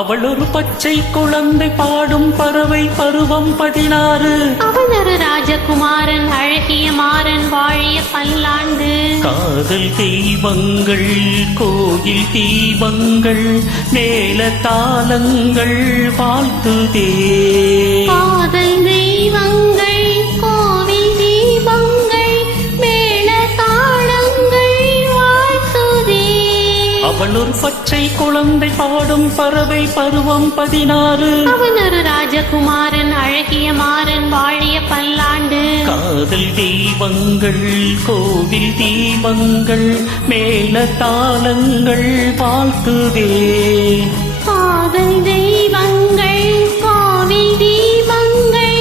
அவள் ஒரு பச்சை குழந்தை பாடும் பறவை பருவம் 16. அவன் ஒரு ராஜகுமாரன் அழகிய மாறன் வாழிய பல்லாண்டு. காதல் தெய்வங்கள் கோயில் தீபங்கள் மேல தாளங்கள் வாழ்த்துதே. காதல் தெய்வங்கள் கோவில் தீபங்கள் மேல தாளங்கள் வாழ்த்துதே. அவள் ஒரு பச்சை குழந்தை பாடும் பறவை பருவம் 16. அவன் ஒரு ராஜகுமாரன் அழகிய மாறன் வாழிய பல்லாண்டு. காதல் தெய்வங்கள் கோவில் தீபங்கள் மேல தாளங்கள் வாழ்த்துதே. காதல் தெய்வங்கள் கோவில் தீபங்கள்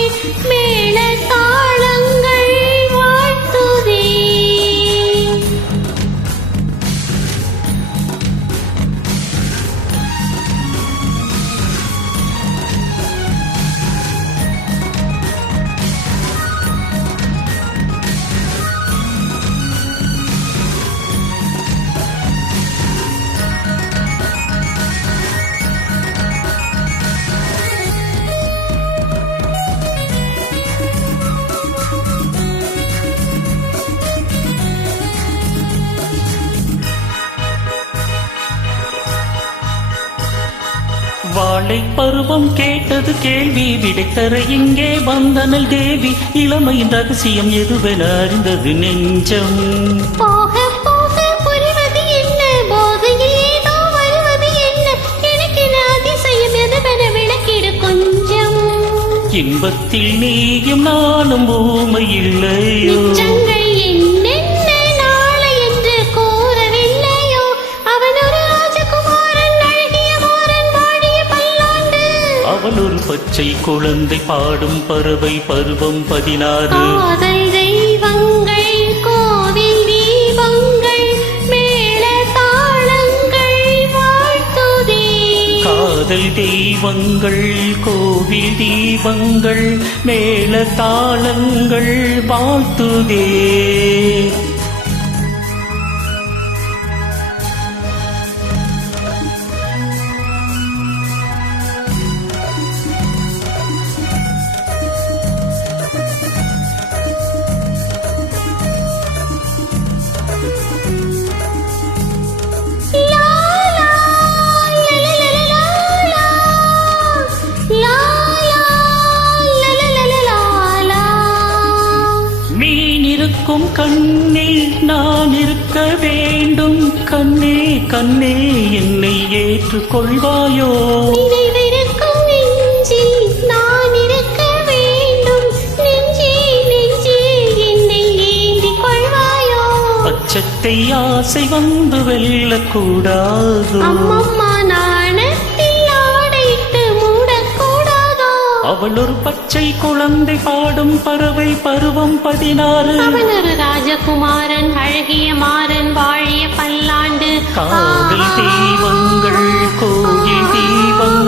மேல தாளங்கள் வாழ்த்துதே. வாழை பருவம் கேட்டது கேள்வி விடைத்தர இங்கே வந்தனல் தேவி. இளமையின் ரகசியம் எதுவென அறிந்தது நெஞ்சம். போக போக புரிவது என்ன போதையில் ஏதோ வருவது என்ன எனக்கு அதிசயம் எதுவென விளக்கிடு கொஞ்சம். இன்பத்தில் நீயும் நானும் ஊமை இல்லையோ. நிச்சங்கள் என்னென்ன நாளை என்று கூறவில்லையோ. அவன் ஒரு ராஜகுமாரன் அழகிய மாறன் வாழிய பல்லாண்டு. அவள் ஒரு பச்சை குழந்தை பாடும் பறவை பருவம் 16. காதல் தெய்வங்கள் கோவில் தீபங்கள் மேல தாளங்கள் வாழ்த்துதே. காதல் தெய்வங்கள் கோவில் தீபங்கள் மேல தாளங்கள் வாழ்த்துதே. மீனிருக்கும் கண்ணில் நான் இருக்க வேண்டும். கண்ணே கண்ணே என்னை ஏற்றுக்கொள்வாயோ. நினைவிருக்கும் நெஞ்சில் நான் இருக்க வேண்டும். நெஞ்சே நெஞ்சே என்னை ஏந்திக் கொள்வாயோ. அச்சத்தை ஆசை வந்து வெல்லக்கூடாதோ. அம்மம்மா நாணத்தில் ஆடையிட்டு மூடக்கூடாதோ. அவள் ஒரு பச்சை குழந்தை பாடும் பறவை பருவம் 16. அவன் ஒரு ராஜகுமாரன் அழகிய மாறன் வாழிய பல்லாண்டு. காதல் தெய்வங்கள் கோயில் தீபங்கள்